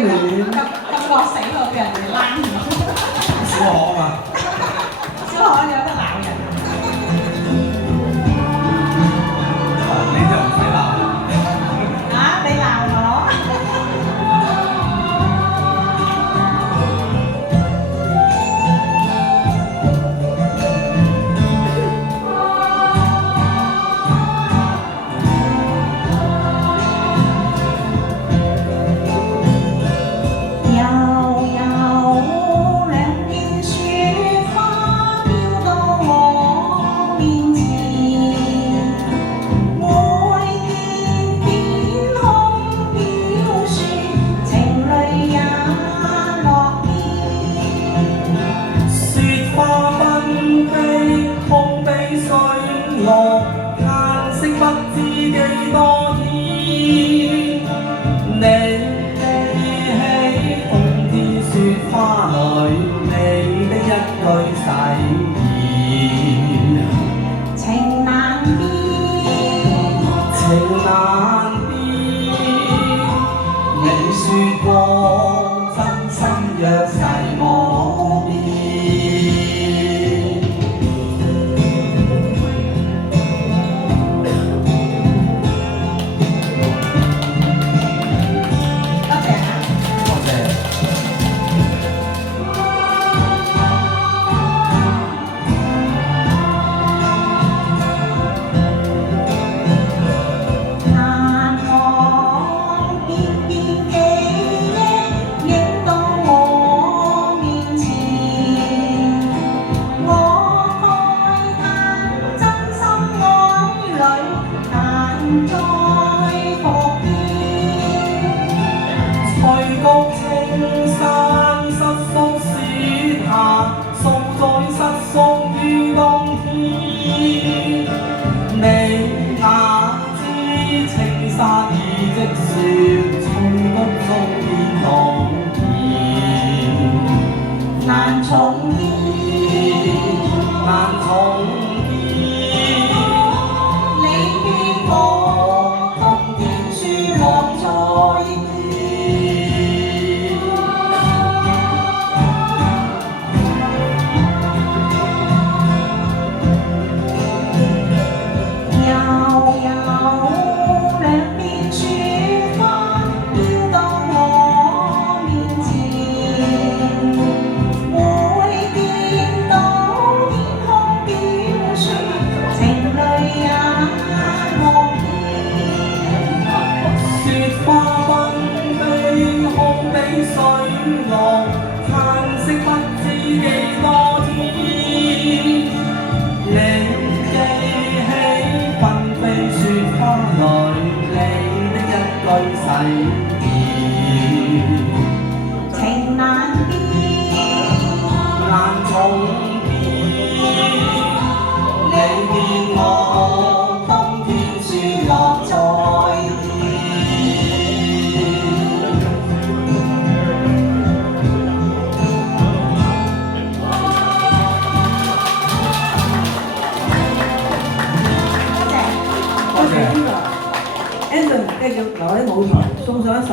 園，咁惡死我俾人哋拉咗。小學啊嘛。小學有得鬧人。你就唔使鬧。啊！你鬧我。嘆息不知幾多天，你記起冬天雪花裏你的一句誓言，情難變，情難變，你說過真心若誓無變。青山失宿史下，數載失蹤於當天。你哪知青山已積雪，翠谷中變當天。難重見，難重見，你見我冬天樹落在天。水浪嘆息不知幾多天，你記起紛飛雪花裏你的一句誓言，情難變，難重見，你見我冬天樹落在天。Anson 繼續留喺舞台，送上一首。